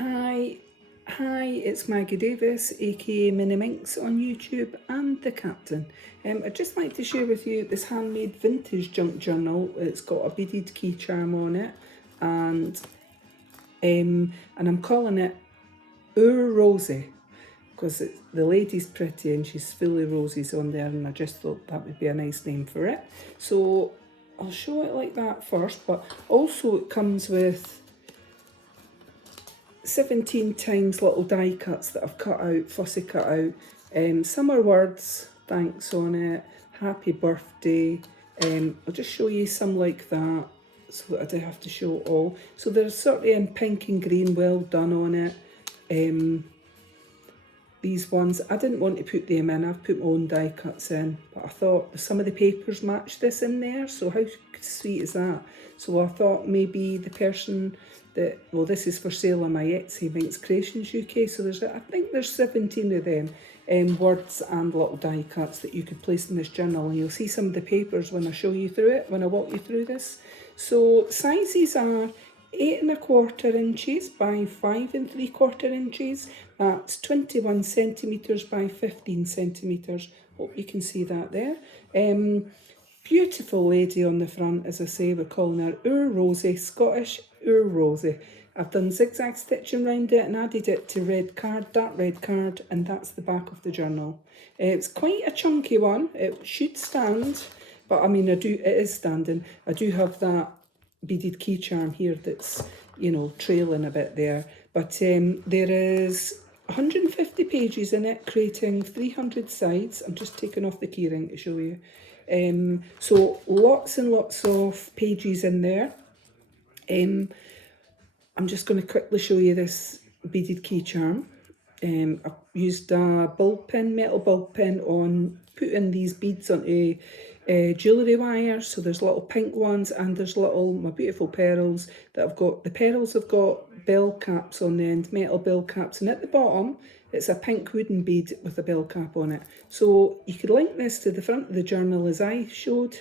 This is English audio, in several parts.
Hi, it's Maggie Davis, aka Mini Minx on YouTube and the Captain. I'd just like to share with you this handmade vintage junk journal. It's got a beaded key charm on it, and I'm calling it Oor Rosie because the lady's pretty and she's full of roses on there, and I just thought that would be a nice name for it. So I'll show it like that first, but also it comes with 17 times little die cuts that I've cut out, fussy cut out. Some are words, thanks on it, happy birthday. I'll just show you some like that so that I don't have to show it all. So there's sort of in pink and green, well done on it. These ones, I didn't want to put them in, I've put my own die cuts in, but I thought some of the papers match this in there, so how sweet is that? So I thought maybe the person that, well, this is for sale on my Etsy, MinxCreationsUK, so I think there's 17 of them, words and little die cuts that you could place in this journal, and you'll see some of the papers when I show you through it, when I walk you through this. So sizes are 8 1/4 inches by 5 3/4 inches. That's 21 centimetres by 15 centimetres. Hope you can see that there. Beautiful lady on the front, as I say, we're calling her Oor Rosie, Scottish Oor Rosie. I've done zigzag stitching around it and added it to red card, dark red card, and that's the back of the journal. It's quite a chunky one. It should stand, but I mean, it is standing. I do have that beaded key charm here that's, you know, trailing a bit there, but there is 150 pages in it, creating 300 sides. I'm just taking off the keyring to show you. So lots and lots of pages in there. I'm just going to quickly show you this beaded key charm. I've used a ball pin, metal ball pin on putting these beads onto jewellery wires. So there's little pink ones and there's my beautiful pearls that I've got. The pearls have got bell caps on the end, metal bell caps, and at the bottom it's a pink wooden bead with a bell cap on it. So you could link this to the front of the journal as I showed,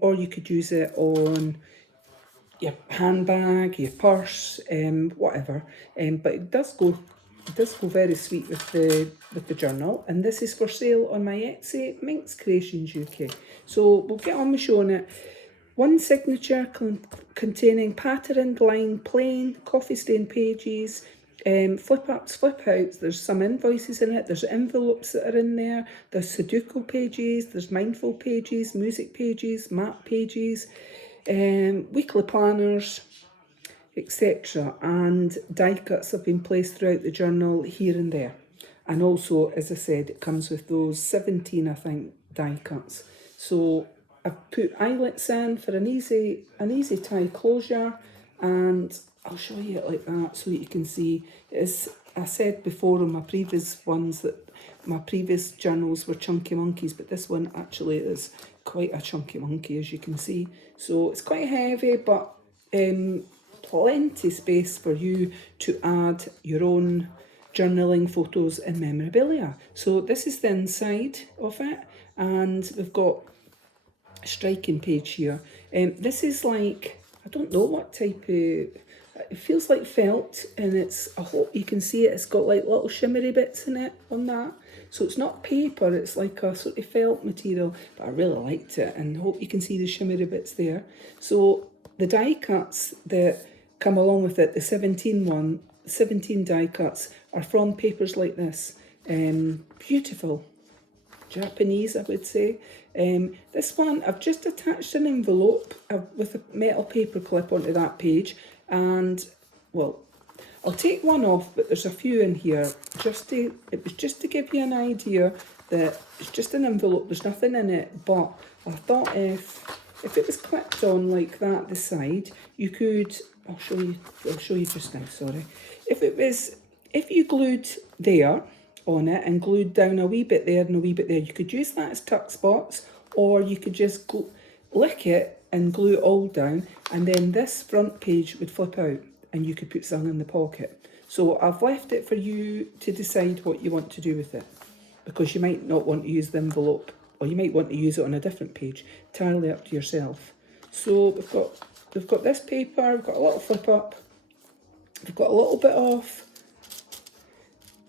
or you could use it on your handbag, your purse, whatever. But it does go very sweet with the journal, and this is for sale on my Etsy, MinxCreationsUK. So we'll get on with showing it. One signature containing patterned line, plain, coffee stained pages, flip ups, flip outs. There's some invoices in it. There's envelopes that are in there. There's sudoku pages. There's mindful pages, music pages, map pages, weekly planners, etc. And die cuts have been placed throughout the journal here and there. And also, as I said, it comes with those 17, I think, die cuts. So I've put eyelets in for an easy tie closure, and I'll show you it like that so that you can see. As I said before on my previous ones that my previous journals were chunky monkeys, but this one actually is quite a chunky monkey, as you can see. So it's quite heavy, but plenty space for you to add your own journaling photos and memorabilia. So this is the inside of it, and we've got a striking page here. This is like, I don't know what type of, it feels like felt, and I hope you can see it, it's got like little shimmery bits in it on that. So it's not paper, it's like a sort of felt material, but I really liked it, and hope you can see the shimmery bits there. So the die cuts that come along with it, the 17 die cuts, are from papers like this. Beautiful. Japanese, I would say. This one, I've just attached an envelope with a metal paper clip onto that page, and, well, I'll take one off, but there's a few in here. It was just to give you an idea that it's just an envelope, there's nothing in it, but I thought if it was clipped on like that, the side, you could, I'll show you just now, sorry. If you glued there on it and glued down a wee bit there and a wee bit there, you could use that as tuck spots, or you could just lick it and glue it all down, and then this front page would flip out and you could put something in the pocket. So I've left it for you to decide what you want to do with it, because you might not want to use the envelope, or you might want to use it on a different page. Entirely up to yourself. So we've got this paper, we've got a little flip up, We've got a little bit of,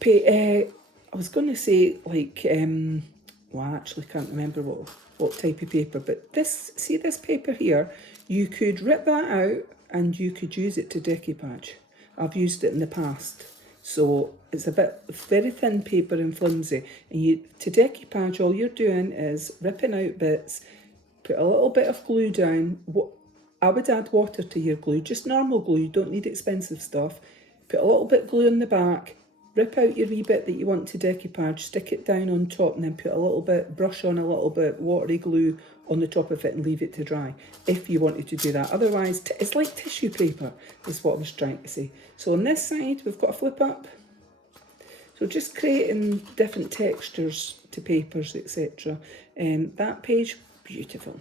I was going to say like, well, I actually can't remember what type of paper, but this, see this paper here, you could rip that out and you could use it to decoupage. I've used it in the past. So it's very thin paper and flimsy. And to decoupage, all you're doing is ripping out bits, put a little bit of glue down. I would add water to your glue, just normal glue, you don't need expensive stuff. Put a little bit of glue on the back, rip out your wee bit that you want to decoupage, stick it down on top, and then put a little bit, brush on a little bit watery glue on the top of it and leave it to dry, if you wanted to do that. Otherwise, it's like tissue paper, is what I was trying to say. So on this side, we've got a flip up. So just creating different textures to papers, etc. That page, beautiful.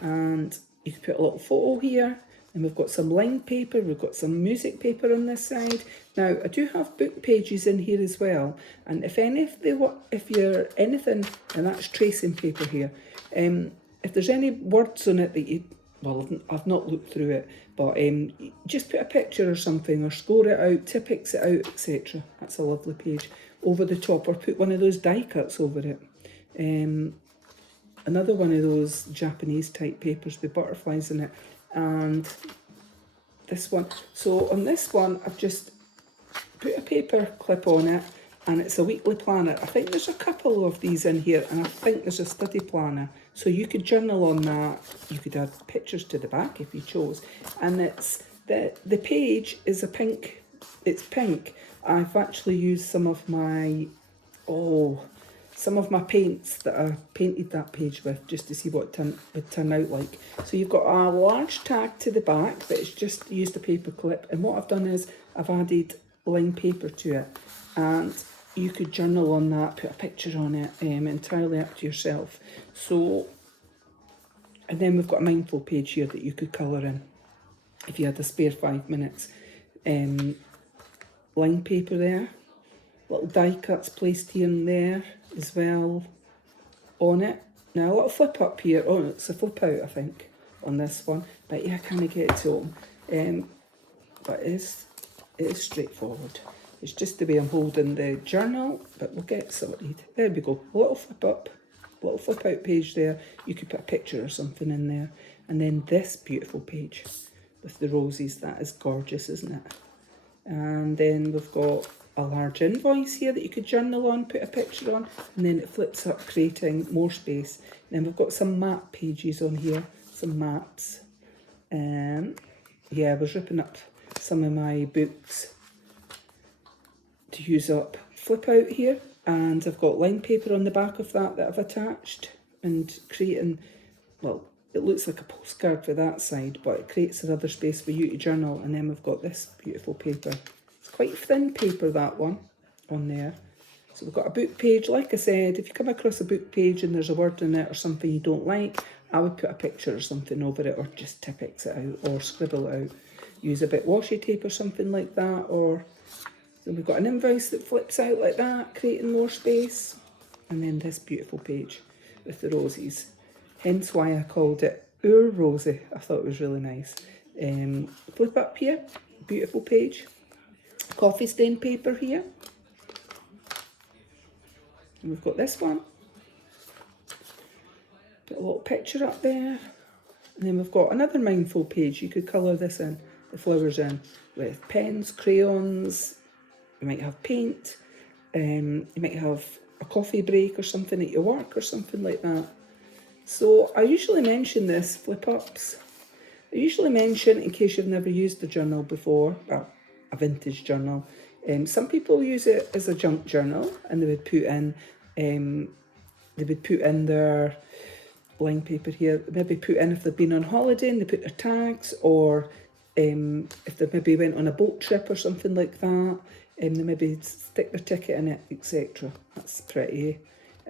And you can put a little photo here. And we've got some lined paper, we've got some music paper on this side. Now, I do have book pages in here as well. And if you're anything, and that's tracing paper here, if there's any words on it that you, well, I've not looked through it, but just put a picture or something, or score it out, Tipp-Ex it out, etc. That's a lovely page. Over the top, or put one of those die cuts over it. Another one of those Japanese type papers with butterflies in it. And this one, so on this one I've just put a paper clip on it, and it's a weekly planner. I think there's a couple of these in here, and I think there's a study planner, so you could journal on that. You could add pictures to the back if you chose. And it's the page is pink. I've actually used some of my paints that I painted that page with, just to see what it would turn out like. So you've got a large tag to the back, but it's just used a paper clip. And what I've done is I've added lined paper to it, and you could journal on that, put a picture on it, entirely up to yourself. So, and then we've got a mindful page here that you could colour in if you had a spare 5 minutes. Lined paper there, little die cuts placed here and there as well on it. Now a little flip up here. Oh, it's a flip out, I think, on this one. But yeah, I can't get it to them. But it is straightforward. It's just the way I'm holding the journal, but we'll get sorted. There we go. A little flip up, little flip out page there. You could put a picture or something in there. And then this beautiful page with the roses. That is gorgeous, isn't it? And then we've got a large invoice here that you could journal on, put a picture on, and then it flips up, creating more space. And then we've got some map pages on here, some maps. Yeah, I was ripping up some of my books to use up. Flip out here, and I've got lined paper on the back of that I've attached, and creating, well, it looks like a postcard for that side, but it creates another space for you to journal. And then we've got this beautiful paper. It's quite thin paper, that one, on there. So we've got a book page. Like I said, if you come across a book page and there's a word in it or something you don't like, I would put a picture or something over it, or just Tipp-Ex it out, or scribble it out. Use a bit washi tape or something like that. Or so we've got an invoice that flips out like that, creating more space. And then this beautiful page with the roses. Hence why I called it Oor Rosie. I thought it was really nice. Flip up here, beautiful page. Coffee stain paper here. And we've got this one. Put a little picture up there. And then we've got another mindful page. You could colour this in, the flowers in, with pens, crayons. You might have paint. You might have a coffee break or something at your work or something like that. So I usually mention this, flip ups. I usually mention, in case you've never used a journal before, well, a vintage journal. Some people use it as a junk journal, and they would put in their lined paper here. Maybe put in if they've been on holiday and they put their tags, or if they maybe went on a boat trip or something like that, they maybe stick their ticket in it, etc. That's pretty.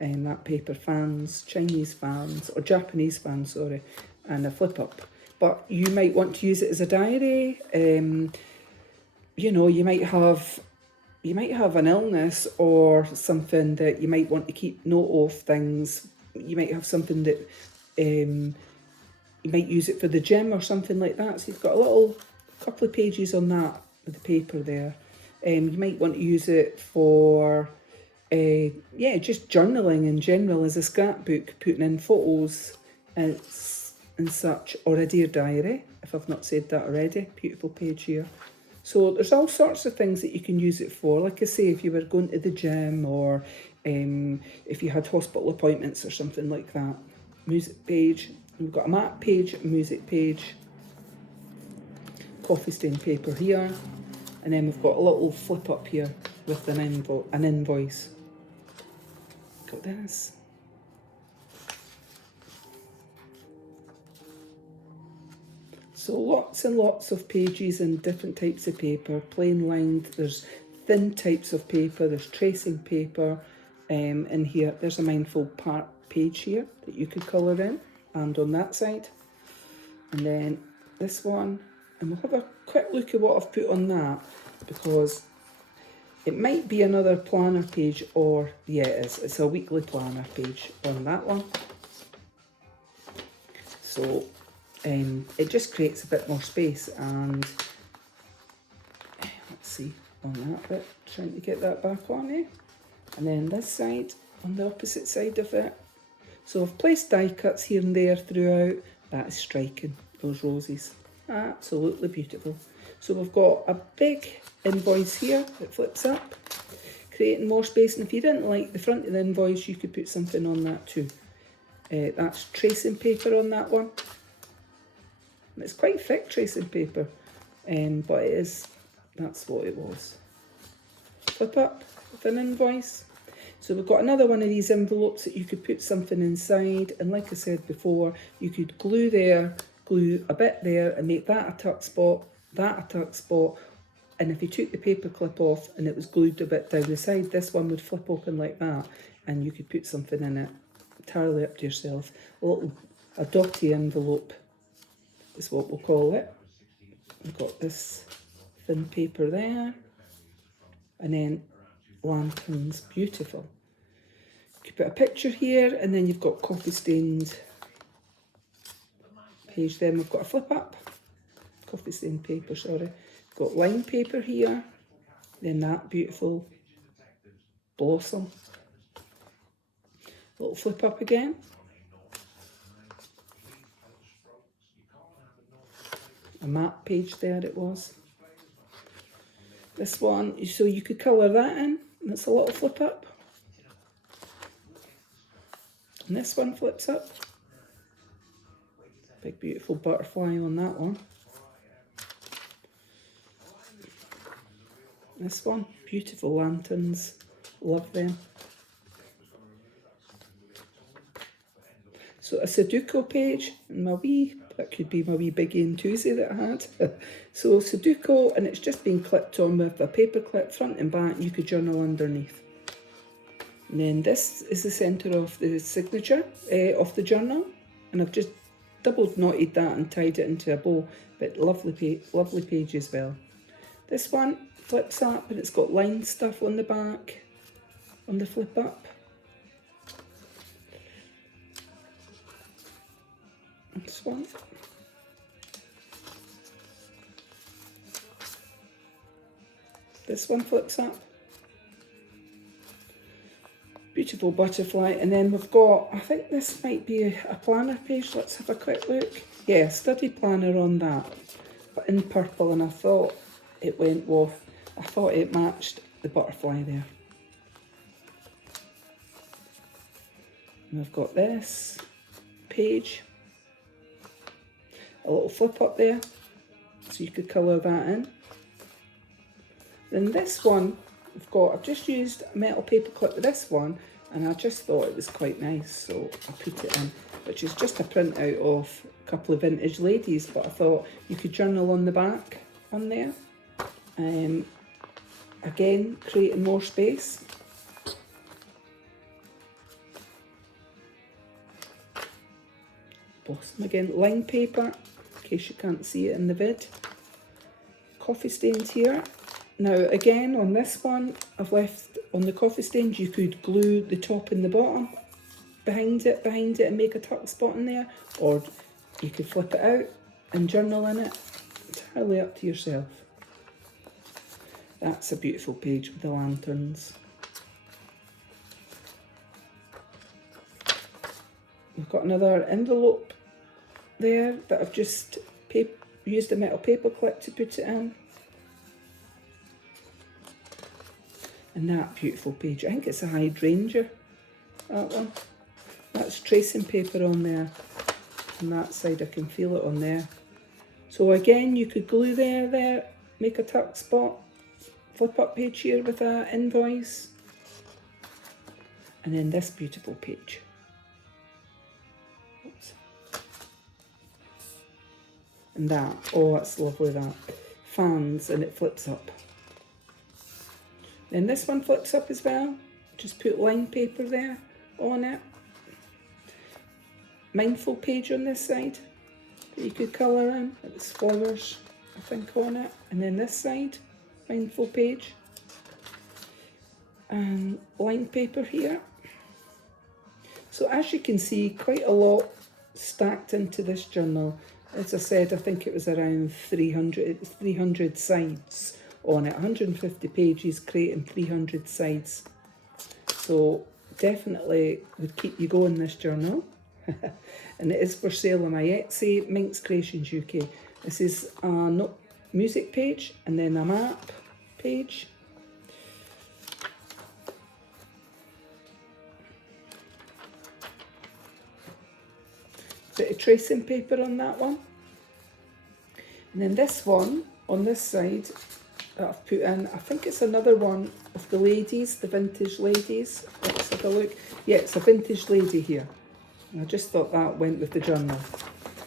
That paper, fans, Chinese fans, or Japanese fans, sorry, and a flip up. But you might want to use it as a diary. You know, you might have an illness or something that you might want to keep note of things. You might have something that you might use it for the gym or something like that. So you've got a little couple of pages on that with the paper there. You might want to use it for, yeah, just journaling in general as a scrapbook, putting in photos and such, or a dear diary, if I've not said that already. Beautiful page here. So there's all sorts of things that you can use it for. Like I say, if you were going to the gym, or if you had hospital appointments or something like that. Music page. We've got a map page, a music page, coffee stain paper here, and then we've got a little flip up here with an invoice. Got this. So lots and lots of pages and different types of paper, plain lined, there's thin types of paper, there's tracing paper in here. There's a mindful part page here that you could colour in, and on that side. And then this one, and we'll have a quick look at what I've put on that, because it might be another planner page, or yeah, it is. It's a weekly planner page on that one. So it just creates a bit more space, and let's see on that bit, trying to get that back on there. And then this side, on the opposite side of it. So I've placed die cuts here and there throughout. That is striking, those roses. Absolutely beautiful. So we've got a big invoice here that flips up, creating more space. And if you didn't like the front of the invoice, you could put something on that too. That's tracing paper on that one. And it's quite thick tracing paper, but it is, that's what it was. Flip up with an invoice. So we've got another one of these envelopes that you could put something inside, and like I said before, you could glue there, glue a bit there, and make that a tuck spot, that a tuck spot. And if you took the paper clip off and it was glued a bit down the side, this one would flip open like that, and you could put something in it. Entirely up to yourself. A dotty envelope is what we'll call it. We've got this thin paper there, and then lanterns, beautiful. You put a picture here, and then you've got coffee stained page. Then we've got a flip up, coffee stained paper, sorry. Got line paper here, then that beautiful blossom. Little flip up again. A map page there it was. This one, so you could colour that in, and it's a little flip up. And this one flips up. Big beautiful butterfly on that one. This one, beautiful lanterns, love them. So a Sudoku page, and that could be my wee biggie and Tuesday that I had. So Sudoku, and it's just been clipped on with a paper clip, front and back, and you could journal underneath. And then this is the centre of the signature of the journal, and I've just double knotted that and tied it into a bow, but lovely page as well. This one flips up, and it's got line stuff on the back, on the flip up. This one. This one flips up. Beautiful butterfly. And then we've got, I think this might be a planner page. Let's have a quick look. Yeah, study planner on that, but in purple, and I thought it went with, I thought it matched the butterfly there. And we've got this page. A little flip up there, so you could colour that in. Then this one, I've just used a metal paper clip with this one, and I just thought it was quite nice, so I put it in, which is just a print out of a couple of vintage ladies, but I thought you could journal on the back on there. Again, creating more space. Blossom again, line paper, in case you can't see it in the vid. Coffee stains here. Now again, on this one, I've left on the coffee stains, you could glue the top and the bottom behind it and make a tuck spot in there, or you could flip it out and journal in it. Entirely up to yourself. That's a beautiful page with the lanterns. We've got another envelope there that I've just used a metal paper clip to put it in. And that beautiful page, I think it's a hydrangea, that one. That's tracing paper on there. On that side I can feel it on there. So again, you could glue there, make a tuck spot, flip up page here with an invoice. And then this beautiful page. Oops. And that, oh that's lovely that. Fans and it flips up. Then this one flips up as well. Just put line paper there on it. Mindful page on this side that you could colour in. It's flowers, I think, on it. And then this side, mindful page. And line paper here. So as you can see, quite a lot stacked into this journal. As I said, I think it was around 300 sides on it. 150 pages, creating 300 sides. So definitely would keep you going, this journal. And it is for sale on my Etsy, MinxCreationsUK. This is a music page and then a map page. Bit of tracing paper on that one. And then this one on this side that I've put in, I think it's another one of the ladies, the vintage ladies. Let's have a look. Yeah, it's a vintage lady here. And I just thought that went with the journal.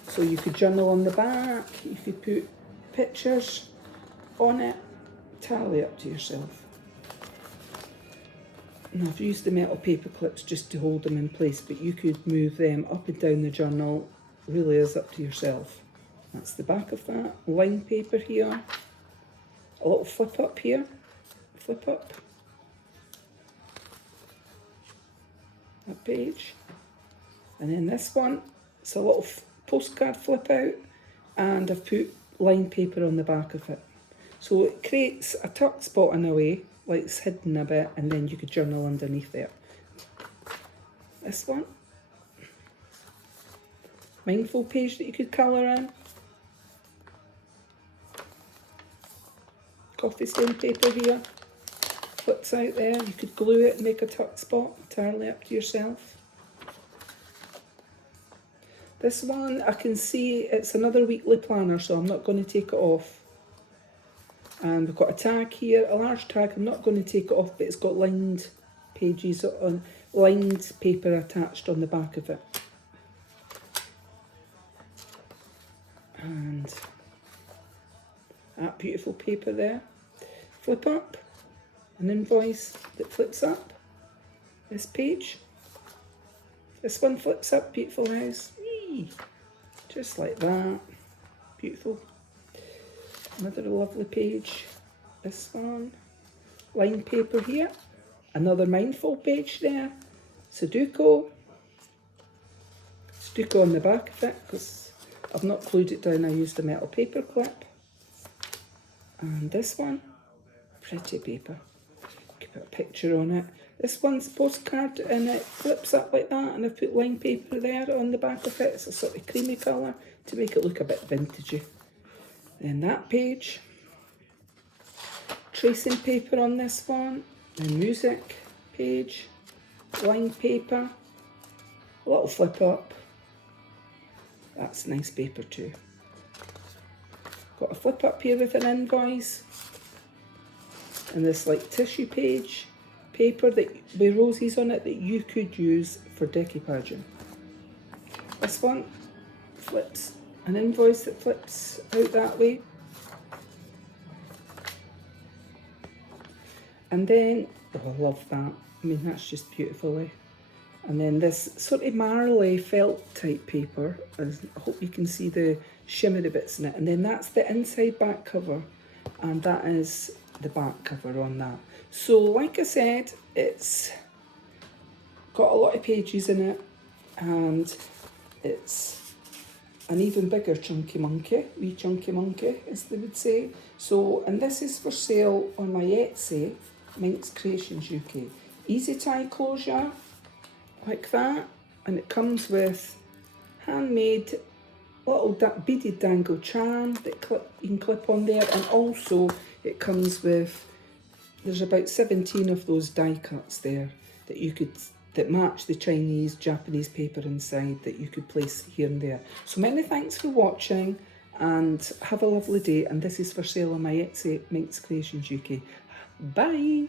So you could journal on the back, you could put pictures on it, entirely up to yourself. And I've used the metal paper clips just to hold them in place, but you could move them up and down the journal, really is up to yourself. That's the back of that. Line paper here. A little flip up here. Flip up. That page. And then this one, it's a little postcard flip out, and I've put line paper on the back of it. So it creates a tuck spot in a way, like it's hidden a bit, and then you could journal underneath there. This one. Mindful page that you could colour in. Coffee stain paper here. Flips out there. You could glue it and make a tuck spot, entirely up to yourself. This one, I can see it's another weekly planner, so I'm not going to take it off. And we've got a tag here, a large tag. I'm not going to take it off, but it's got lined pages on, lined paper attached on the back of it. And that beautiful paper there. Flip up, an invoice that flips up. This page. This one flips up, beautiful house. Whee! Just like that. Beautiful. Another lovely page. This one. Line paper here. Another mindful page there. Sudoku. Sudoku on the back of it, because I've not glued it down. I used a metal paper clip. And this one. Pretty paper. You can put a picture on it. This one's a postcard and it flips up like that, and I've put line paper there on the back of it. It's a sort of creamy colour to make it look a bit vintagey. Then that page. Tracing paper on this one. Then music page. Line paper. A little flip up. That's nice paper too. Got a flip up here with an invoice. And this like tissue page. Paper that with roses on it that you could use for decoupaging. This one flips, an invoice that flips out that way. And then, oh I love that, I mean that's just beautiful. And then this sort of marley felt type paper, I hope you can see the shimmery bits in it. And then that's the inside back cover, and that is the back cover on that. So like I said, it's got a lot of pages in it, and it's an even bigger chunky monkey, wee chunky monkey as they would say. So, and this is for sale on my Etsy, MinxCreationsUK. Easy tie closure, like that, and it comes with handmade little beaded dangle charm that you can clip on there, and also it comes with, there's about 17 of those die cuts there that match the Chinese, Japanese paper inside that you could place here and there. So many thanks for watching and have a lovely day, and this is for sale on my Etsy, MinxCreationsUK. Bye!